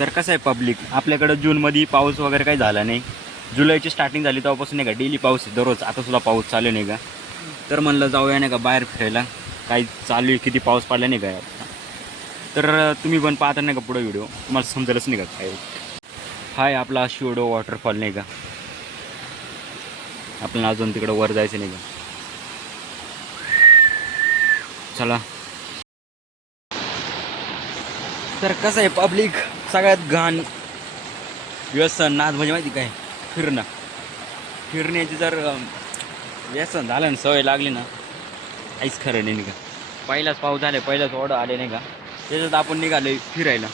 तर कसं आहे पब्लिक, आपल्याकडं जूनमध्ये पाऊस वगैरे काही झाला नाही. जुलैची स्टार्टिंग झाली तेव्हापासून नाही का डेली पाऊस आहे दररोज. आता सुद्धा पाऊस चालू नाही का. तर म्हणलं जाऊया नाही का बाहेर फिरायला, काही चालू आहे किती पाऊस पडला नाही का. तर तुम्ही पण पाहता नाही का पुढे व्हिडिओ, तुम्हाला समजेलच नाही का काय. हाय आपला शिवडो वॉटरफॉल नाही का. आपल्याला अजून तिकडं वर जायचं नाही का. चला. तर कसं आहे पब्लिक, सगळ्यात घाण व्यसन नाद म्हणजे माहिती काय, फिरणं. फिरण्याची जर व्यसन झालं ना, सवय लागली ना, काहीच खरं नाही का. पहिलाच पाऊस झाले, पहिलाच ओढ आले नाही का, त्याच्यात आपण निघाले फिरायला.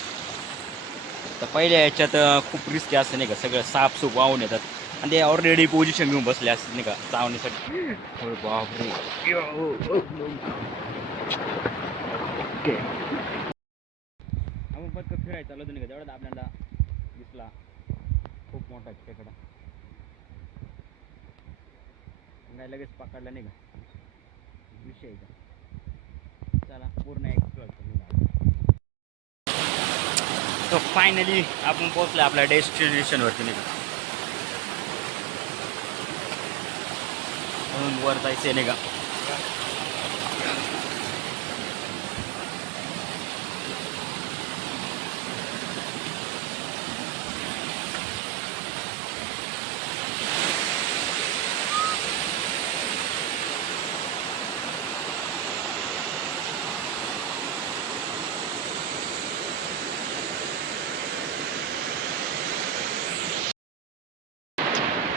तर पहिल्या याच्यात खूप रिस्की असते नाही का, सगळं साफसूप वाहून येतात आणि ते ऑलरेडी पोझिशन घेऊन बसले असतात नाही का चावण्यासाठी. हो बापरे. ओके, आपण पटकन फिरायला चालू नाही का, तेवढ्यात आपल्याला दिसला खूप मोठा खेकडा. काय लगेच पकडला नाही का विषय का. चला पूर्ण एक्सप्लोर करून. तो फायनली आपण पोहोचलो आपल्या डेस्टिनेशनवरती नाही का. म्हणून वर जायचं नाही का.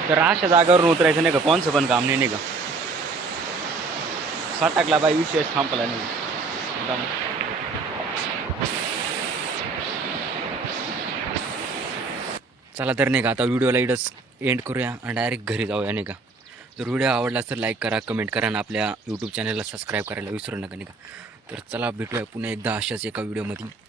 तर अशा जागावरून उतरायचं नाही का, कोणचं पण काम नाही का. सटाकला बाई विषय संपला नाही. चला तर नाही का, आता व्हिडिओला इथंच एंड करूया आणि डायरेक्ट घरी जाऊया नाही का. जर व्हिडिओ आवडला तर लाईक करा, कमेंट करा आणि आपल्या यूट्यूब चॅनलला सबस्क्राईब करायला विसरू नका नाही का. तर चला भेटूया पुन्हा एकदा अशाच एका व्हिडिओमध्ये.